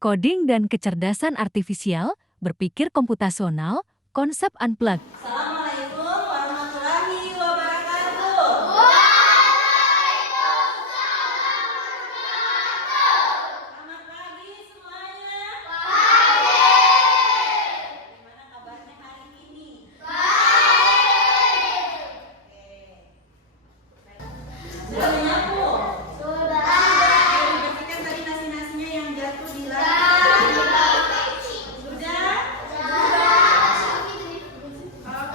Coding dan kecerdasan artifisial, berpikir komputasional, konsep unplugged. Assalamualaikum warahmatullahi wabarakatuh. Selamat pagi semuanya. Gimana kabarnya hari ini? Sudah menyapu? Sudah dibersihkan tadi nasi-nasinya yang jatuh di lantai? Sudah?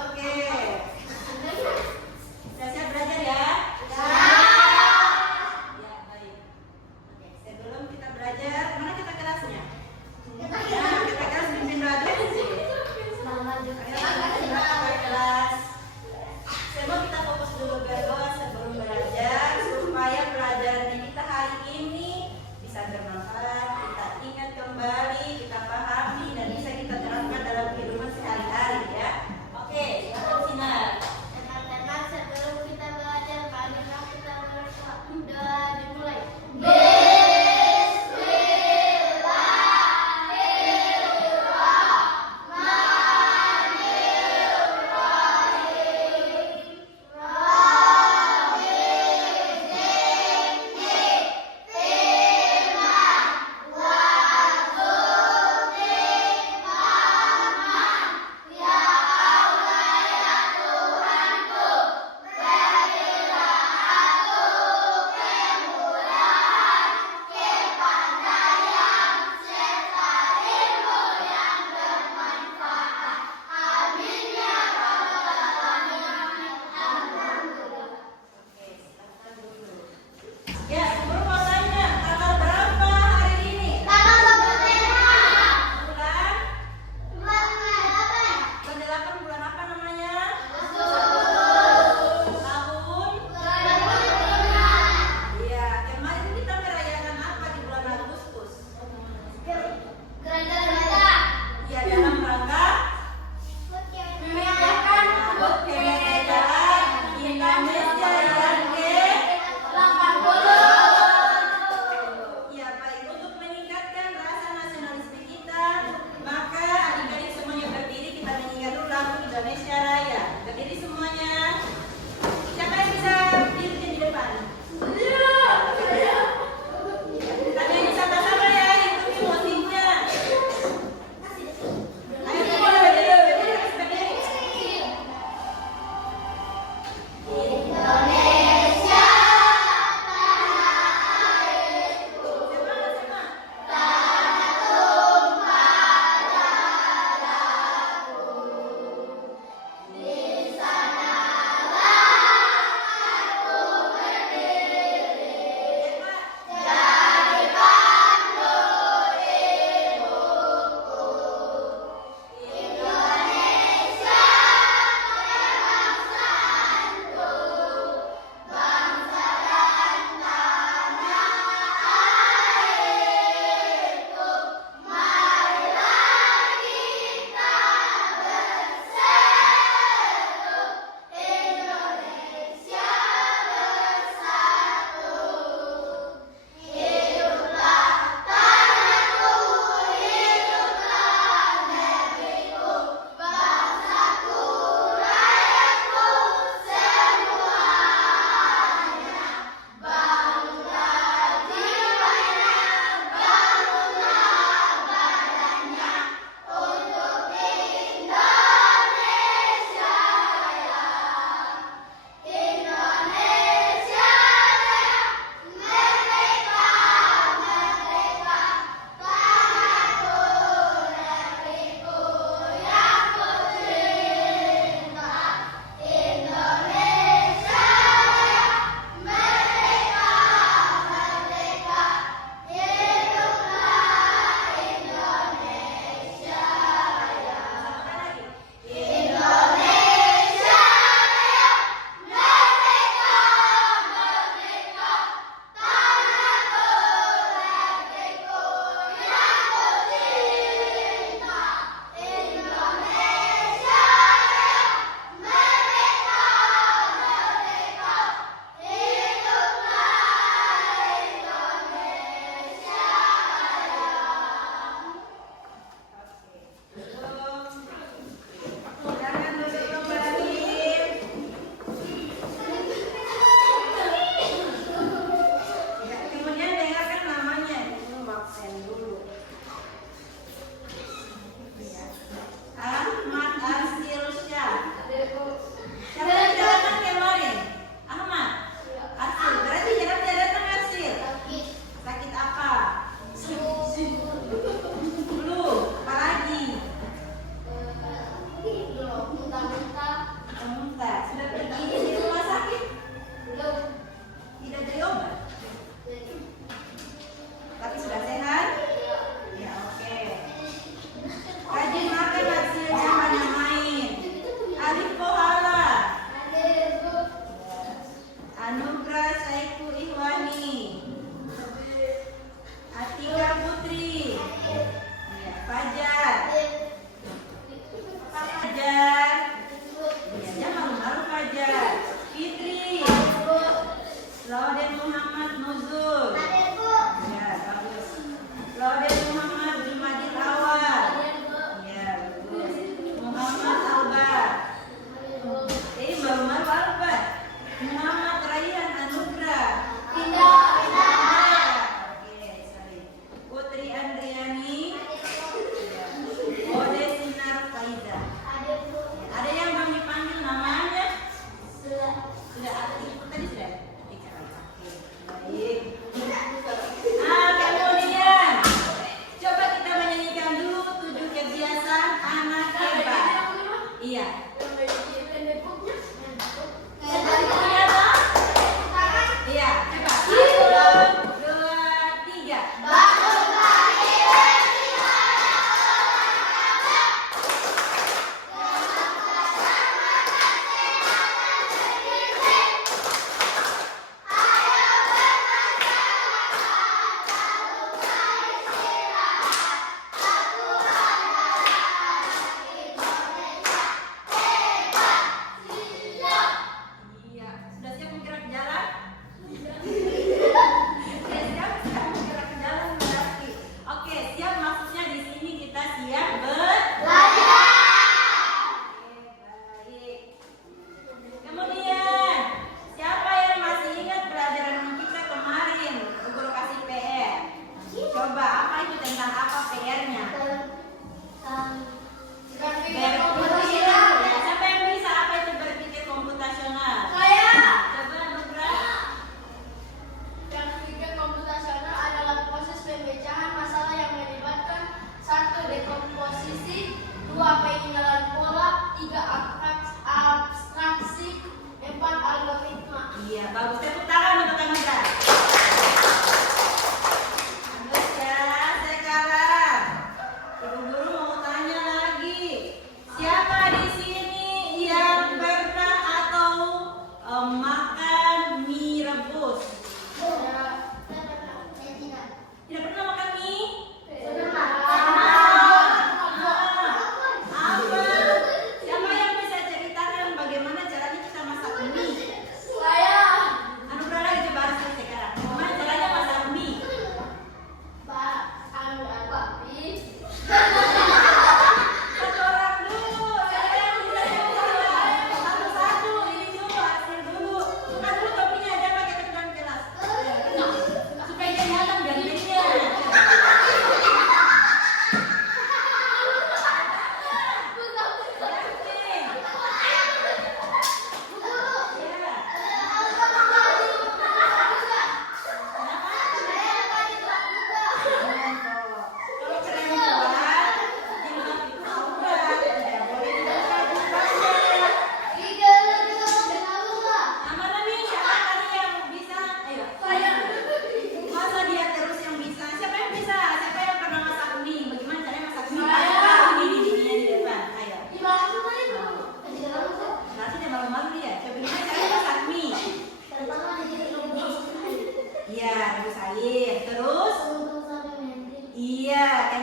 Oke.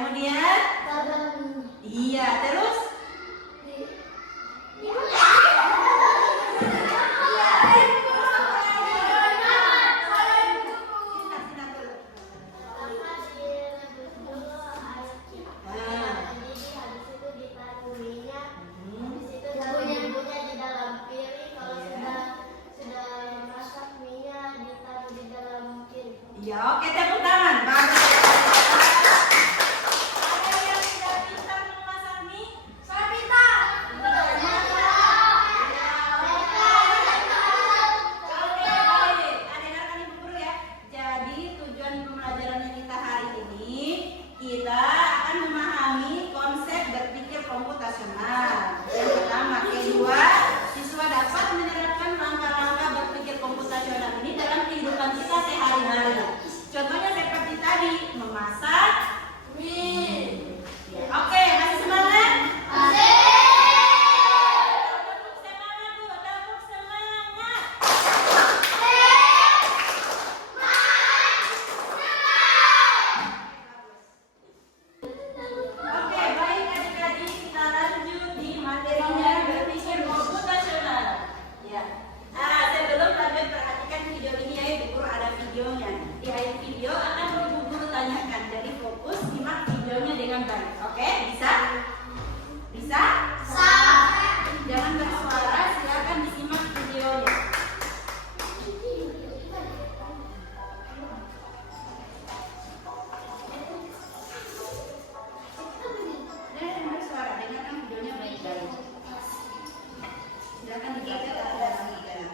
kemudian iya, terus ya, oke, tepuk tangan. Bagus. Ada yang tidak pintar memasak mie? Saya pintar. Oke, baik. Adik-adik Ibu guru ya. Jadi tujuan pembelajaran kita hari ini, kita akan memahami konsep berpikir komputasional. Yang pertama, kedua, siswa dapat menerapkan langkah-langkah berpikir komputasional ini dalam kehidupan kita sehari-hari. Contohnya seperti tadi, memasak mie. Ya, oke, masih semangat? Masih. Tepuk semangat dulu, tepuk semangat. Oke, baik adik-adik, kita lanjut di materinya berpikir komputasional. Ya. Sebelum lanjut perhatikan video ini ya, Ibu Guru ada videonya. Di akhir video akan Ibu Guru tanyakan. Jadi fokus simak videonya dengan baik. Oke, bisa? Bisa? Bisa. Jangan bersuara, silakan disimak videonya. Jangan bersuara, dengarkan videonya baik-baik. Silakan dibaca dalam video.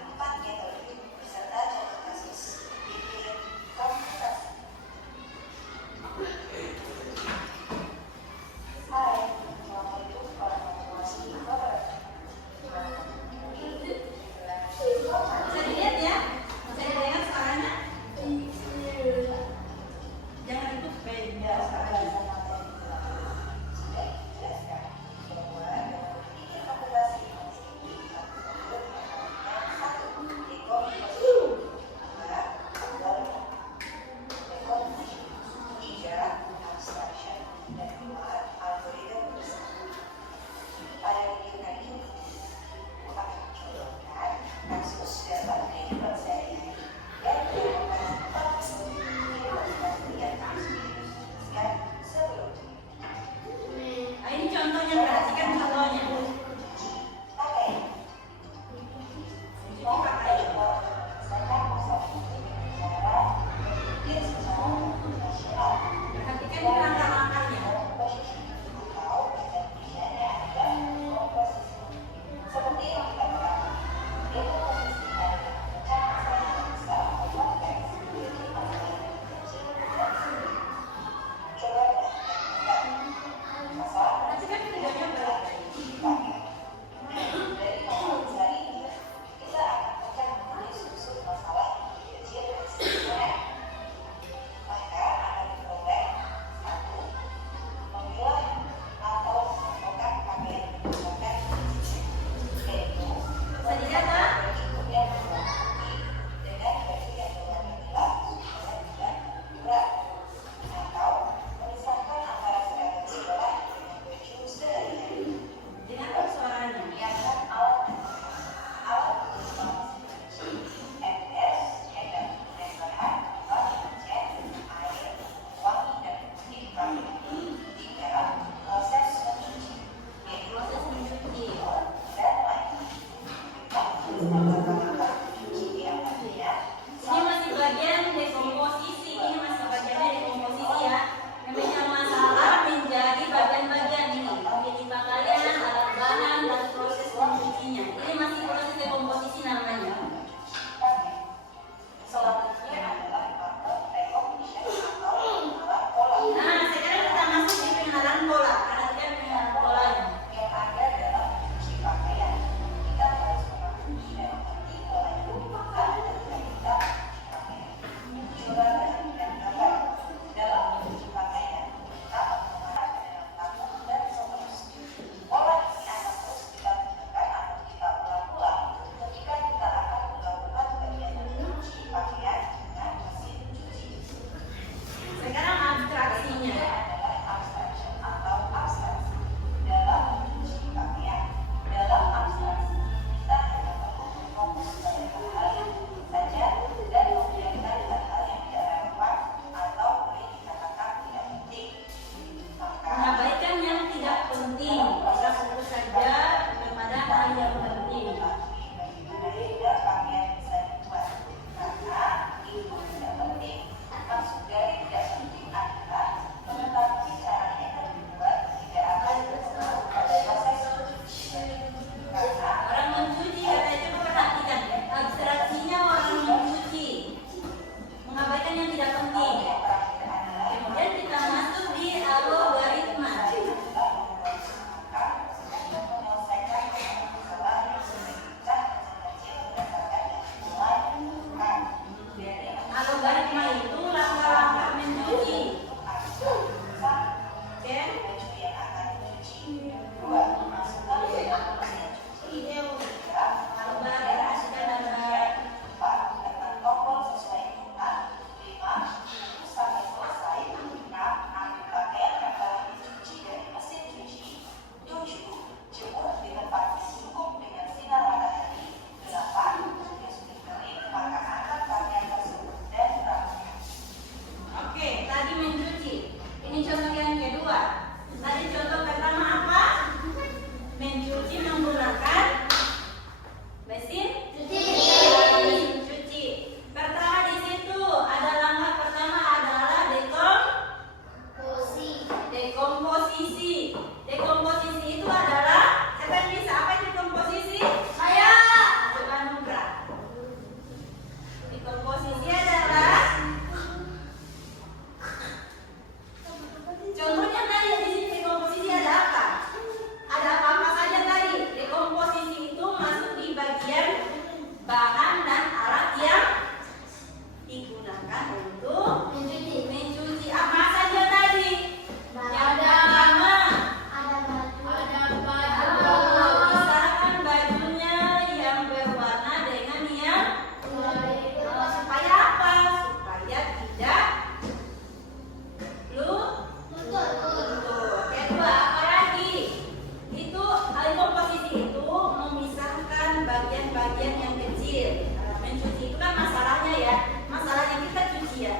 kedua apa lagi? Itu ahli komposisi itu memisahkan bagian-bagian yang kecil. Mencuci itu kan masalahnya ya. Masalahnya kita cuci ya.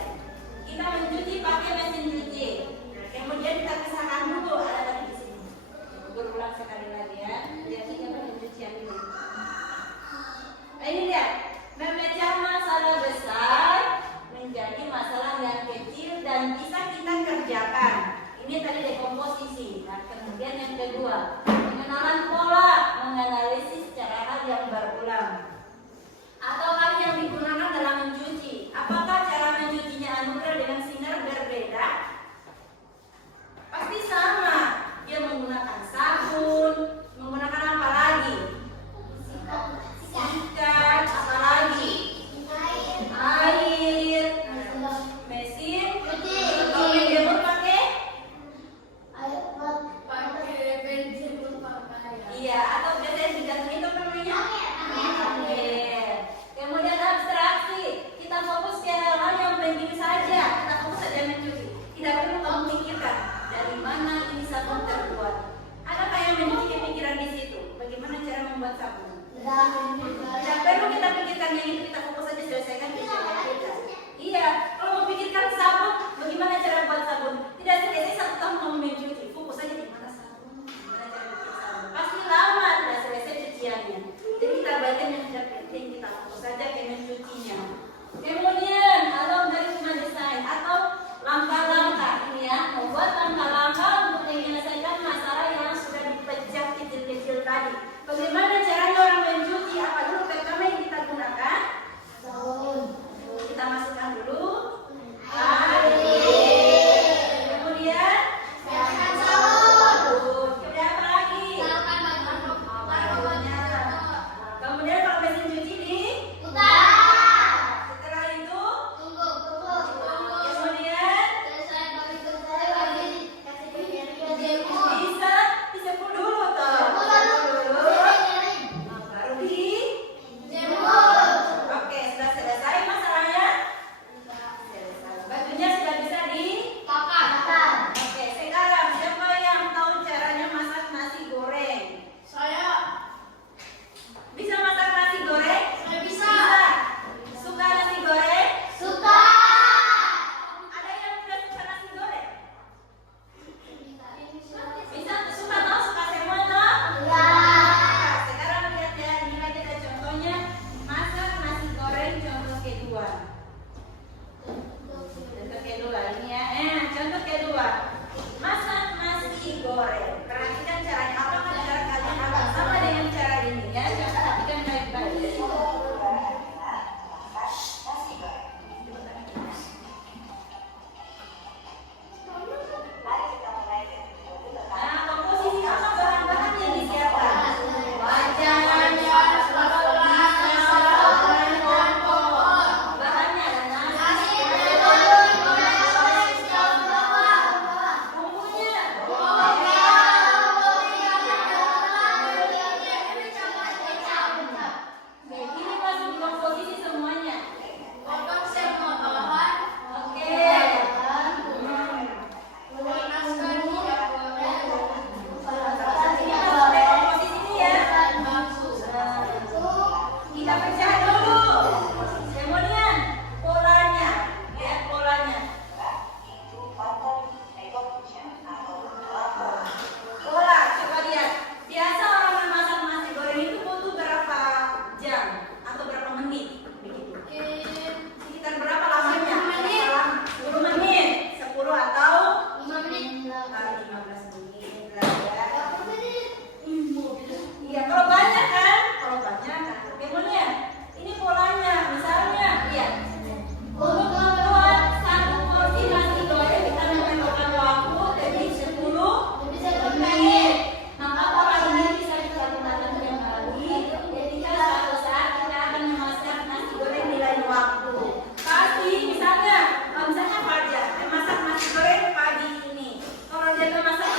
Kita mencuci pakai mesin cuci. Kemudian kita pisahkan dulu ada tadi di sini. Berulang sekali lagi ya. Jadi kita pencucian dulu. Ini lihat, memecah masalah besar menjadi masalah yang kecil dan bisa kita kerjakan. Ini tadi dekomposisi. Nah, kemudian yang kedua, pengenalan pola, menganalisis cara hal yang berulang. Atau hal yang digunakan dalam mencuci. Apakah cara mencucinya Anugrah dengan Sinar berbeda? Pasti sama. Dia menggunakan sabun, menggunakan apa lagi? Sikat, apa lagi? Air, mesin. Kalau menjemur pakai? Iya, atau biasanya digantungin itu namanya? Kemudian abstraksi, kita fokus ke hal-hal yang penting saja. Kita fokus saja mencuci. Tidak perlu kamu pikirkan dari mana ini sabun terbuat. Adakah yang mencuci pikiran di situ? Bagaimana cara membuat sabun? Tidak perlu kita pikirkan yang itu, kita fokus saja selesaikan pikiran kita. Iya, kalau mau pikirkan sabun, bagaimana cara buat sabun? Tidak selesai 1 tahun kamu mencuci, fokus saja di mana sabun, gimana cara bikin sabun. Pasti lama tidak selesai cuciannya. Jadi kita bagian yang tidak penting, kita fokus saja ke mencucinya. Kemudian, kalau dari cuma desain atau langkah-langkah ini ya, membuat langkah-langkah untuk menyelesaikan masalah yang sudah dipecah kecil-kecil tadi. Bagaimana caranya orang mencuci? Apa dulu pertama yang kita gunakan? Kita masukkan dulu air. Kemudian sabun. Kemudian apa lagi? Bajunya. Kemudian kalau mesin cuci di setelah itu kemudian bisa disepul dulu toh. Baru di oke, sudah selesai masalahnya. Selesai. Bajunya sudah bisa di oke, sekarang siapa yang tahu caranya masak nasi goreng? Bisa masak nasi goreng? Bisa. Suka nasi goreng? Ada yang tidak suka nasi goreng? Bisa, suka toh? Suka semua toh? Nah, sekarang lihat ya, inilah kita contohnya masak nasi goreng contoh kedua. Contoh kedua ini ya. Contoh kedua. Masak nasi goreng. Perhatikan caranya. Apakah cara kalian akan sama dengan cara ini ya? Coba perhatikan baik-baik. Nah, komposisi apa bahan-bahan yang disiapkan? Wajan, bahannya ada nasi, bumbunya, ini masuk di komposisi semuanya. Oke. Ini masuk ke komposisi ini ya. Kita pecah dulu. Kemudian polanya, lihat polanya. Pola, coba lihat. Biasa orang memasak nasi goreng itu butuh berapa jam atau berapa menit? Begitu. Sekitar berapa lamanya? 10 menit, 10 atau 15 menit lah ya. Iya, kalau banyak kan? Kemudian ini polanya, misalnya, lihat. Untuk membuat 1 porsi nasi goreng kita memerlukan waktu dari 10 menit. Maka pola ini bisa kita gunakan tiap hari. Ketika suatu saat kita akan memasak nasi goreng di lain waktu. Pasti, misalnya Fajar memasak nasi goreng pagi ini. Kalau dia memasak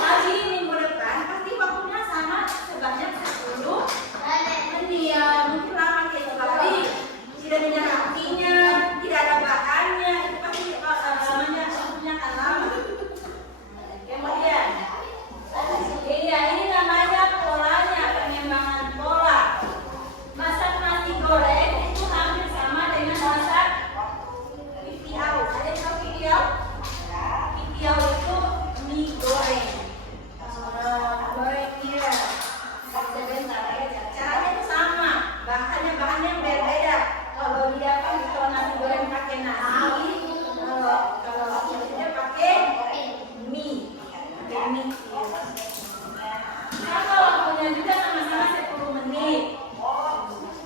Siapa waktunya juga sama-sama 10 menit.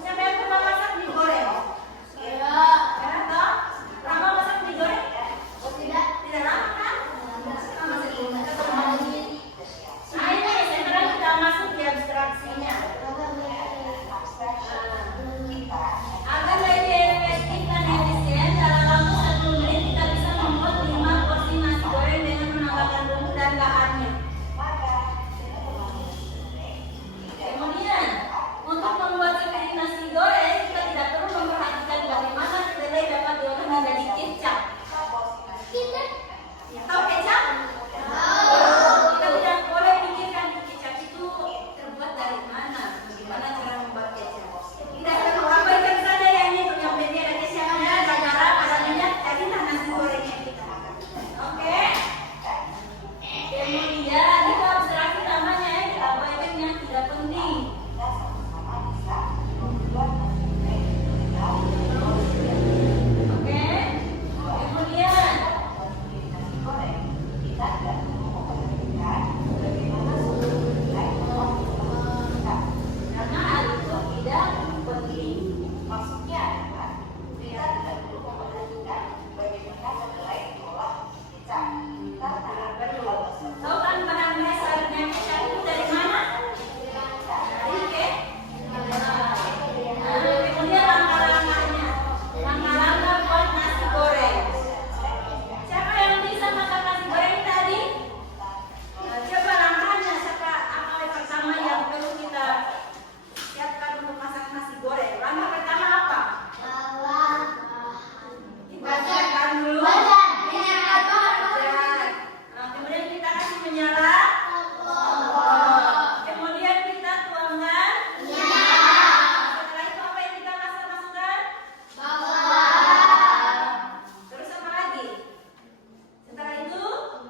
Siapa yang pernah masak mie goreng? Enak toh? Lama masak mie goreng? Tidak lama kan? Sama 10 menit. Nah ini sekarang kita masuk di abstraksinya. Agar lebih efektif dan efisien, dalam waktu 10 menit kita bisa membuat 5 porsi nasi goreng dengan menambahkan bumbu dan bahannya. Kemudian, untuk membuat sepiring nasi goreng, kita tidak perlu memperhatikan bagaimana kedelai dapat diolah menjadi kecap. Tahu kecap? Kita tidak boleh pikirkan kecap itu terbuat dari mana, bagaimana cara membuat kecap. Tidak perlu abaikan saja yang ini, yang penting ada kecapnya, ada garam, ada minyak, jadilah nasi gorengnya kita. Oke? Kemudian itu abstraksi namanya ya, diabaikan yang tidak penting. Oke? Kemudian karena hal itu tidak penting. Maksudnya adalah kita tidak perlu memperhatikan bagaimana kedelai diolah kecap. Karena perlu. Tahu kan bahan dasarnya kecap itu dari mana? Dari kemudian langkah-langkahnya. Langkah-langkah buat nasi goreng. Siapa yang bisa makan nasi goreng tadi? Coba langkahnya siapa? Apa yang pertama yang perlu kita siapkan untuk masak nasi goreng? Langkah pertama apa? Kita siapkan dulu. Nah, kemudian kita kasih menyala. Kemudian kita tuangkan. Setelah itu apa yang kita masukkan? Terus apa lagi? Setelah itu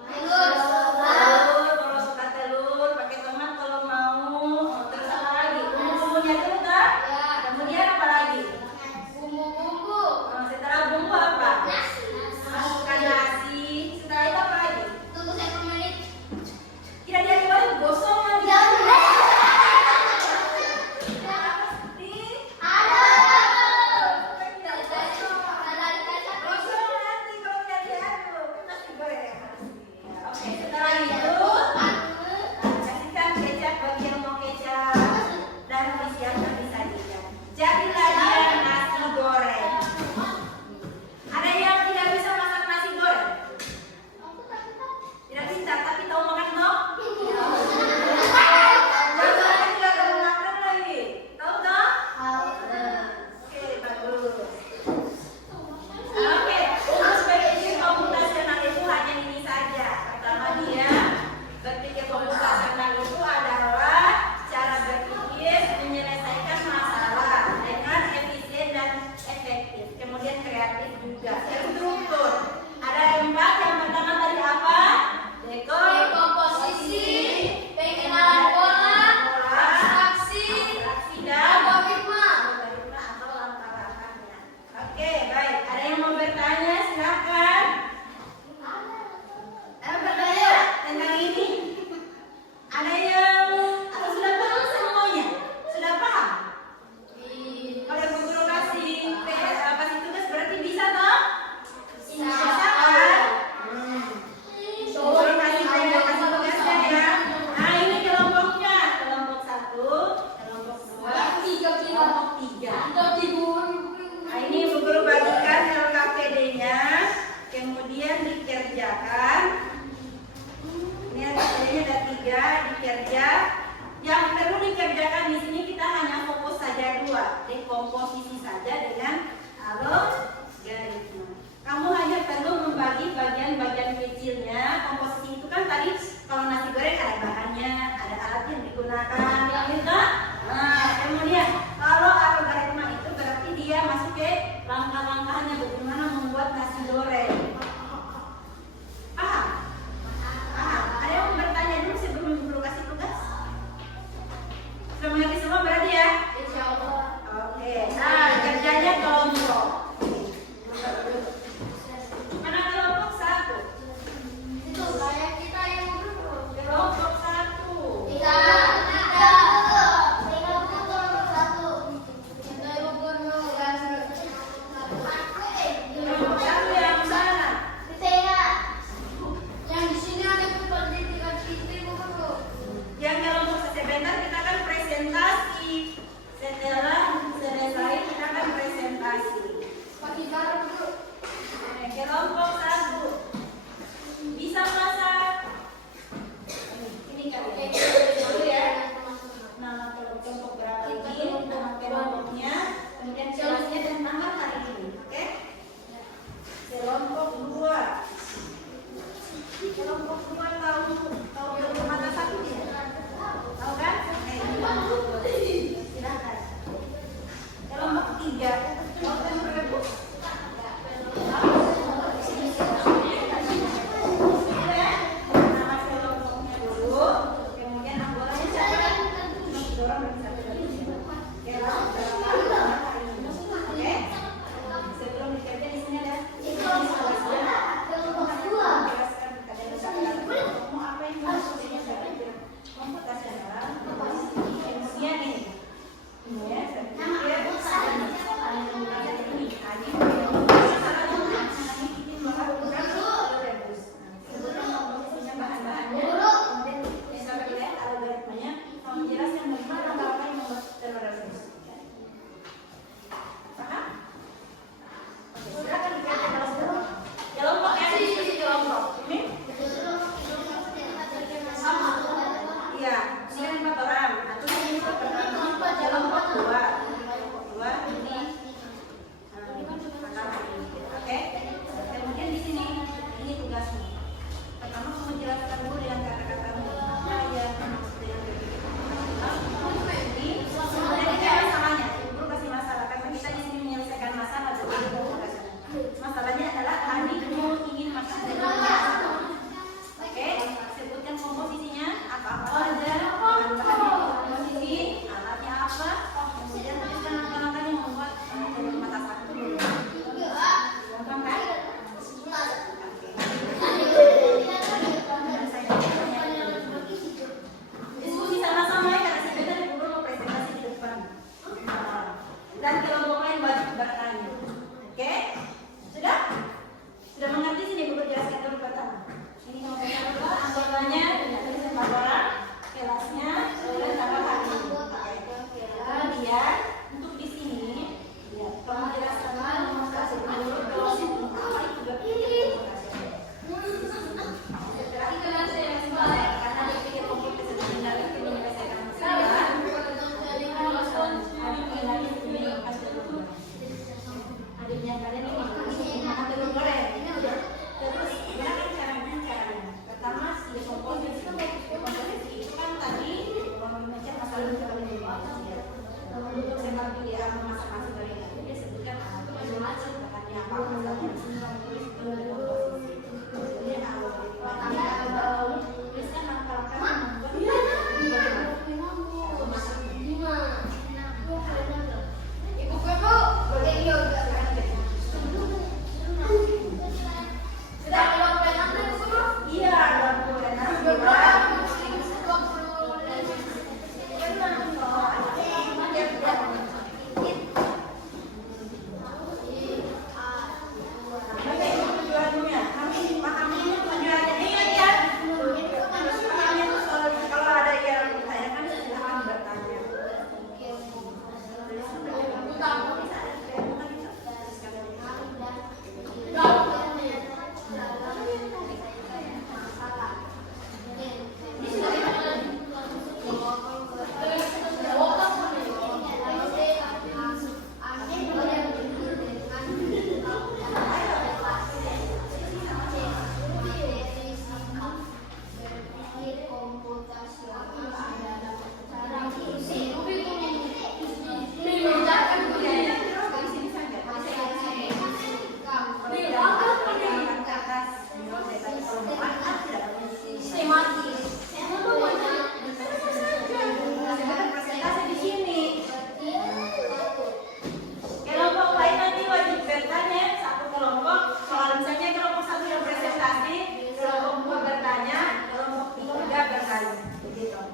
telur, kalau suka telur, pakai tomat kalau mau. Terus apa lagi? Bumbu-bumbunya dulu kan? Kemudian apa lagi? Setelah bumbu apa? Masukkan nasi. Setelah itu apa lagi? Tidak dia kembali gosong nanti. Gosong nanti kalau tidak diaduk. Nasi goreng. Oke, setelah itu kasihkan kecap bagi yang mau kecap dan disiapkan disajikan. Jadilah dia nasi goreng. Ada yang tidak bisa masak nasi goreng? Tidak bisa, tapi tahu makan toh? Jangan tidak tahu makan lagi. Tahu toh? Oke, bagus. Oke, untuk berpikir komputasional itu hanya ini saja. Pertama dia berpikir komputasional itu adalah cara berpikir menyelesaikan masalah dengan efisien dan efektif. Kemudian kreatif juga. Terstruktur. Ada 4. Yang pertama tadi apa? Dekomposisi, pengenalan pola, abstraksi, dan algoritma atau langkah-langkahnya. Oke, baik. Ada yang mau bertanya? Silakan. Ada bertanya tentang ini? Ada yang atau sudah paham semuanya? Sudah paham? Kalau Bu Guru kasih kasih tugas berarti bisa toh? Bisa kan? Bu Guru kasih tugasnya ya. Nah ini kelompoknya. Kelompok 1, kelompok 2, kelompok 3. Nah ini Bu Guru bagikan LKPD-nya, kemudian dikerjakan. Ini LKPD-nya ada 3, dikerja. Yang perlu dikerjakan di sini kita hanya fokus saja 2, dekomposisi saja dengan algoritma. Kamu hanya perlu membagi bagian-bagian kecilnya. Komposisi itu kan tadi kalau nasi goreng ada bahannya, ada alat yang digunakan, gitu. Nah, kemudian kalau algoritma itu berarti dia masuk ke langkah-langkahnya bagaimana membuat nasi goreng. Paham? Paham. Ada yang mau bertanya dulu sebelum Guru kasih tugas? Sudah mengerti semua berarti ya? Oke. Nah, kerjanya kelompok. Mana kelompok 1? Kelompok Presentasi di sini. Kelompok lain nanti wajib bertanya satu kelompok. Kalau misalnya kelompok satu yang presentasi, kelompok dua bertanya, kelompok tiga bertanya. Begitu.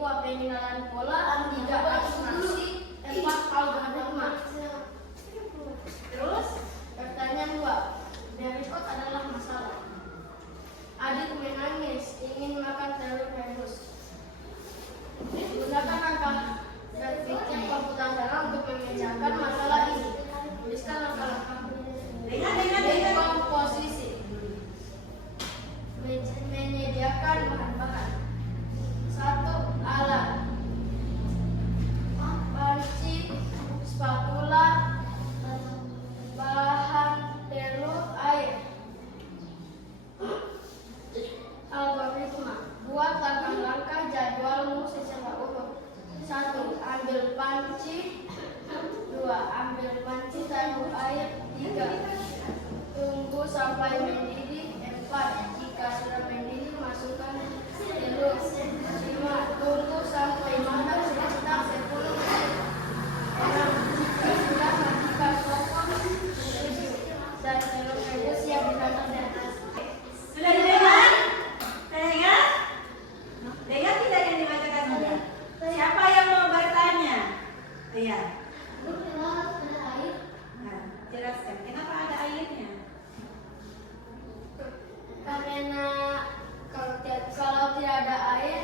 2 pengenalan pola, 3 asuransi, 4 algoritma. Terus Pertanyaan 2. Berikut adalah masalah. Adik menangis, ingin makan telur rebus. Gunakan angka berpikir komputasional untuk memecahkan masalah ini. Tuliskan langkah-langkah. dengar. Dekomposisi. Menyediakan bahan-bahan. 1. Alat. Panci, spatula, bahan telur, air. Algoritma. Buat langkah-langkah jadwalmu secara urut. 1. Ambil panci. 2. Ambil panci, taruh air. 3. Tunggu sampai mendidih. 4. Jika sudah mendidih, masukkan telur. 5. Tunggu sampai matang sekitar 10 menit. 6. Jika sudah matikan kompor. 7. Dan telur rebus siap dimakan di atas. sudah didengar? Dengar? Dengar tidak yang dibacakan sudah? Siapa yang mau bertanya? Iya. Nah, jelaskan kenapa ada airnya? Karena kalau tidak ada air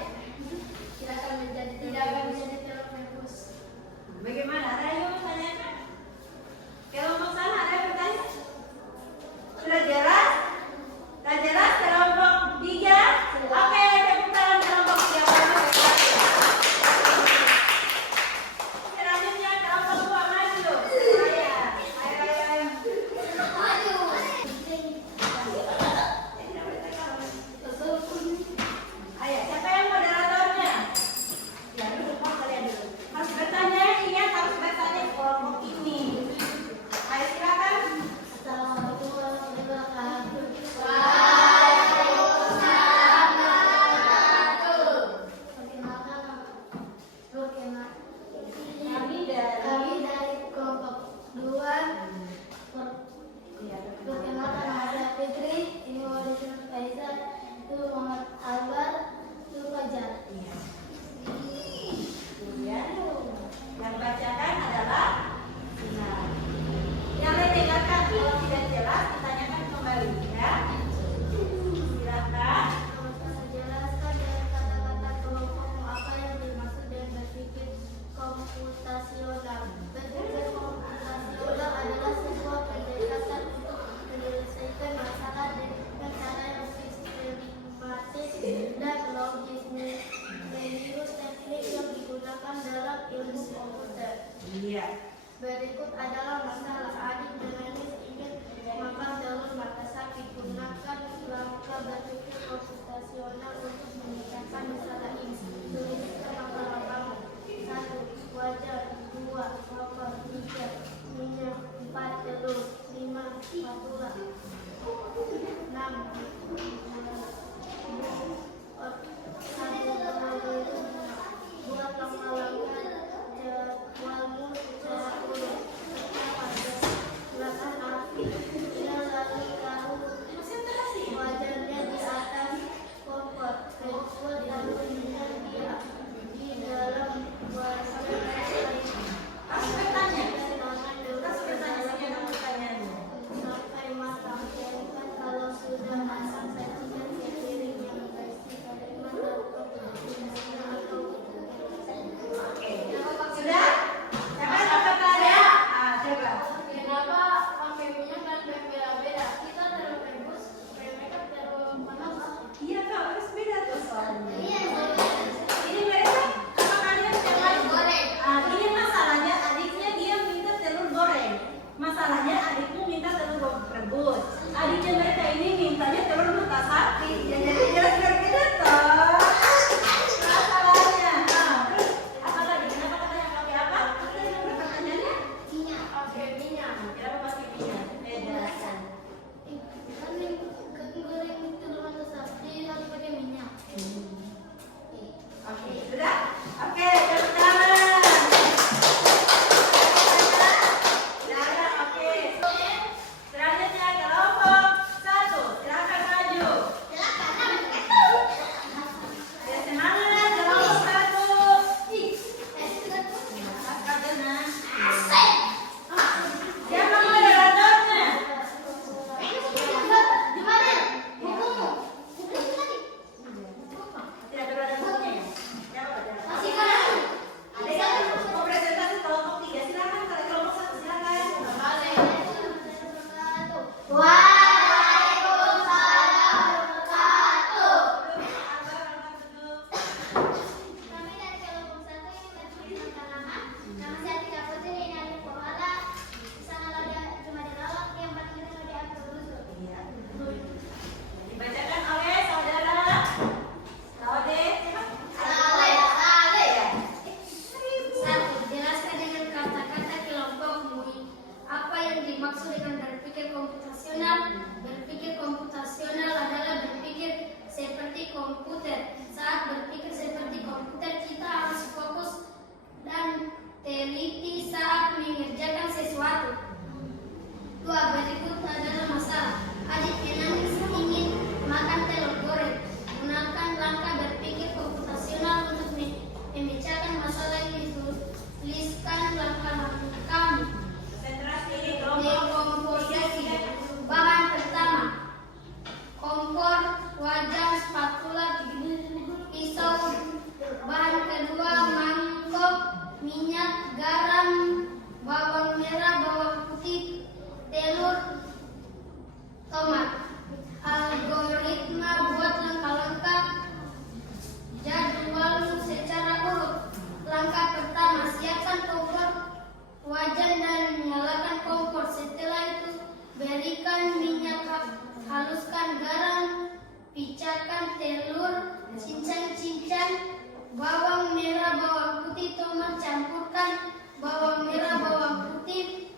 masukkan bawang merah, bawang putih,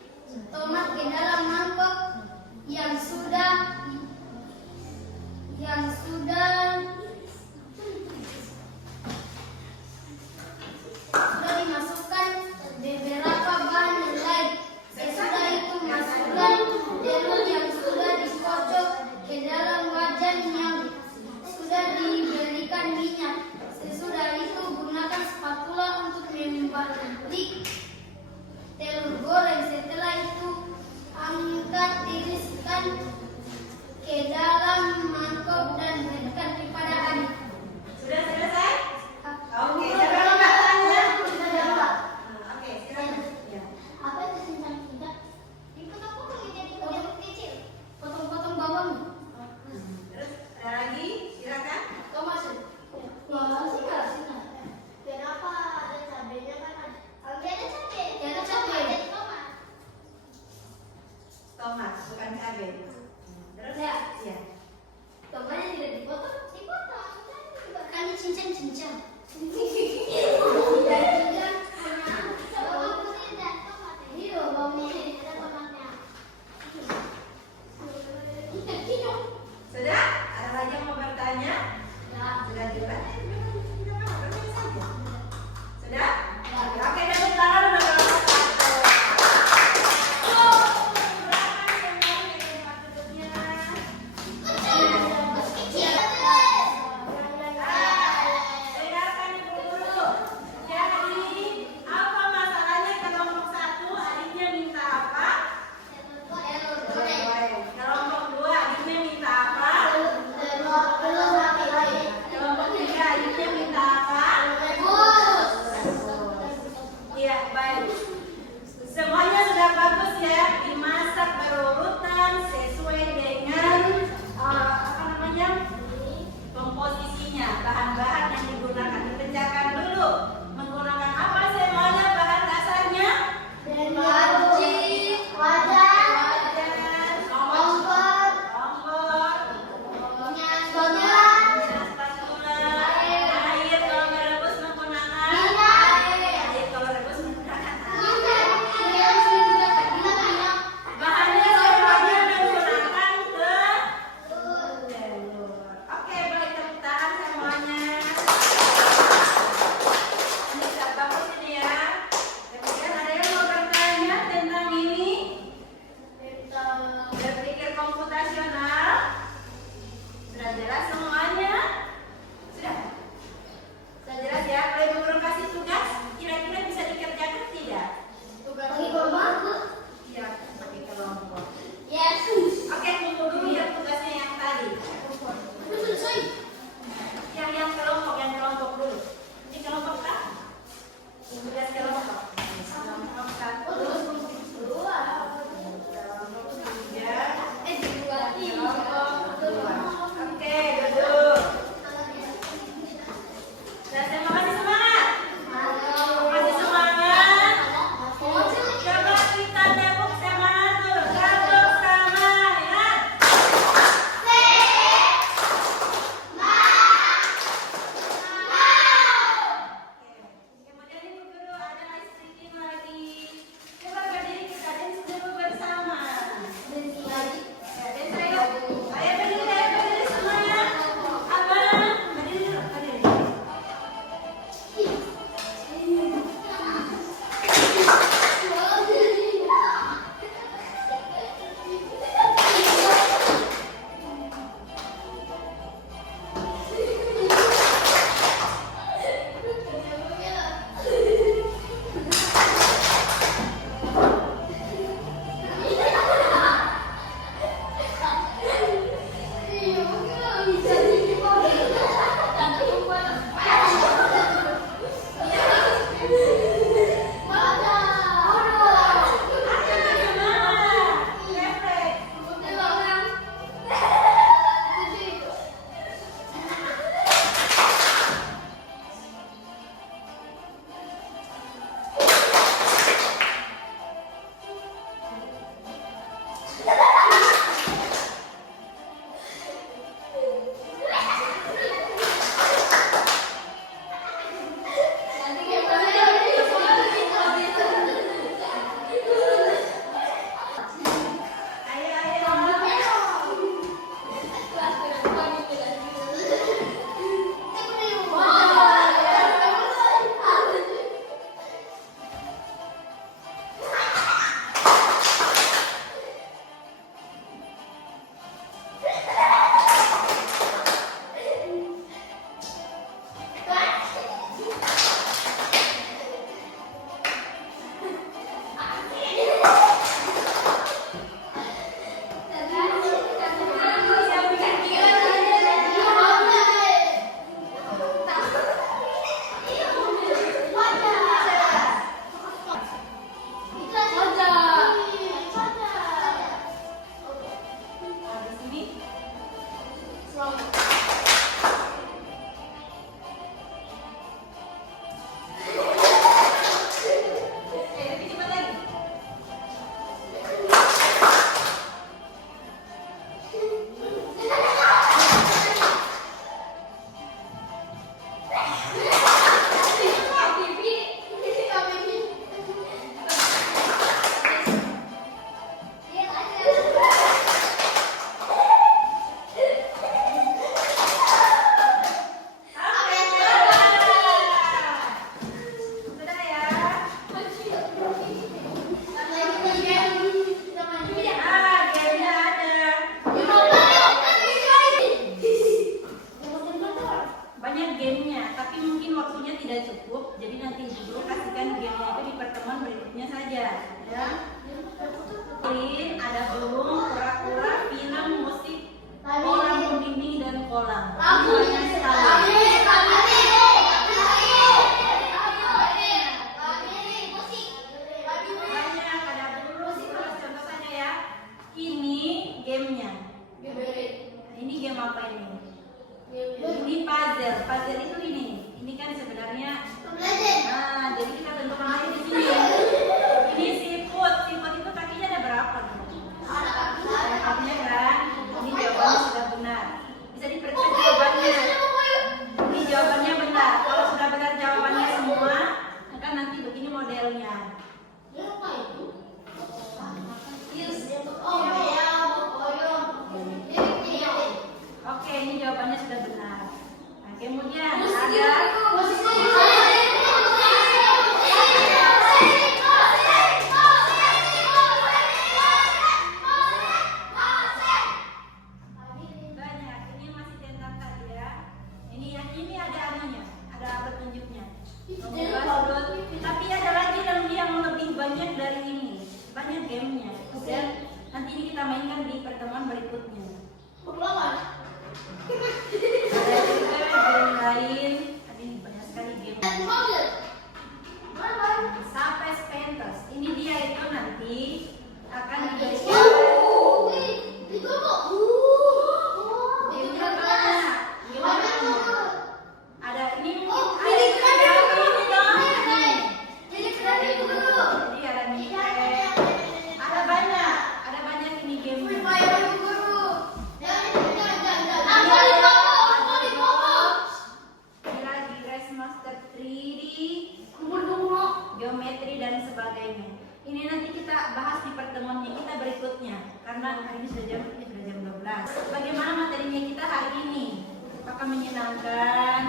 tomat ke dalam mangkok yang sudah dimasukkan beberapa bahan yang lain. Sesudah itu masukkan telur yang sudah dikocok ke dalam wajan yang sudah diberikan minyak. Sesudah itu gunakan spatula untuk membatik telur goreng. Setelah itu angkat, tiriskan ke dalam mangkok dan berikan pipa cukup. Jadi nanti Ibu Guru kasihkan gamenya itu di pertemuan berikutnya saja. Ya. Ada burung, kura-kura, film, musik, kolam dinding dan kolam. Banyak sekali. Banyak, ada burung, kalau contoh saja ya. Ini gamenya. Ini game apa ini? Ini puzzle. Puzzle itu ini. Ini kan sebenarnya. Nah, jadi kita tentukan aja di sini. Ini siput. Siput itu kakinya ada berapa nih? Ada kakinya kan? Ini jawabannya sudah benar. Bisa diperiksa jawabannya. Ini jawabannya benar. Kalau sudah benar jawabannya semua, maka nanti begini modelnya. Oke, ini jawabannya sudah benar. Nah, kemudian ada banyak. Ini masih tentang tadi ya. Ini yang ini ada anunya, ada petunjuknya. Membuka sudut. Tapi ada lagi yang lebih banyak dari ini. Banyak gamenya. Dan nanti ini kita mainkan di pertemuan berikutnya. Ada juga game lain. Tadi banyak sekali game. Sampai Pentas. Ini dia itu nanti akan diberikan. Gamenya banyak. Gimana? Ada ini mungkin ada ini dong. Jadi ada Minecraft. Ada banyak ini game. Ini lagi Race Master 3D, geometri dan sebagainya. Ini nanti kita bahas di pertemuannya kita berikutnya karena hari ini sudah jam 12. Bagaimana materinya kita hari ini? Apakah menyenangkan?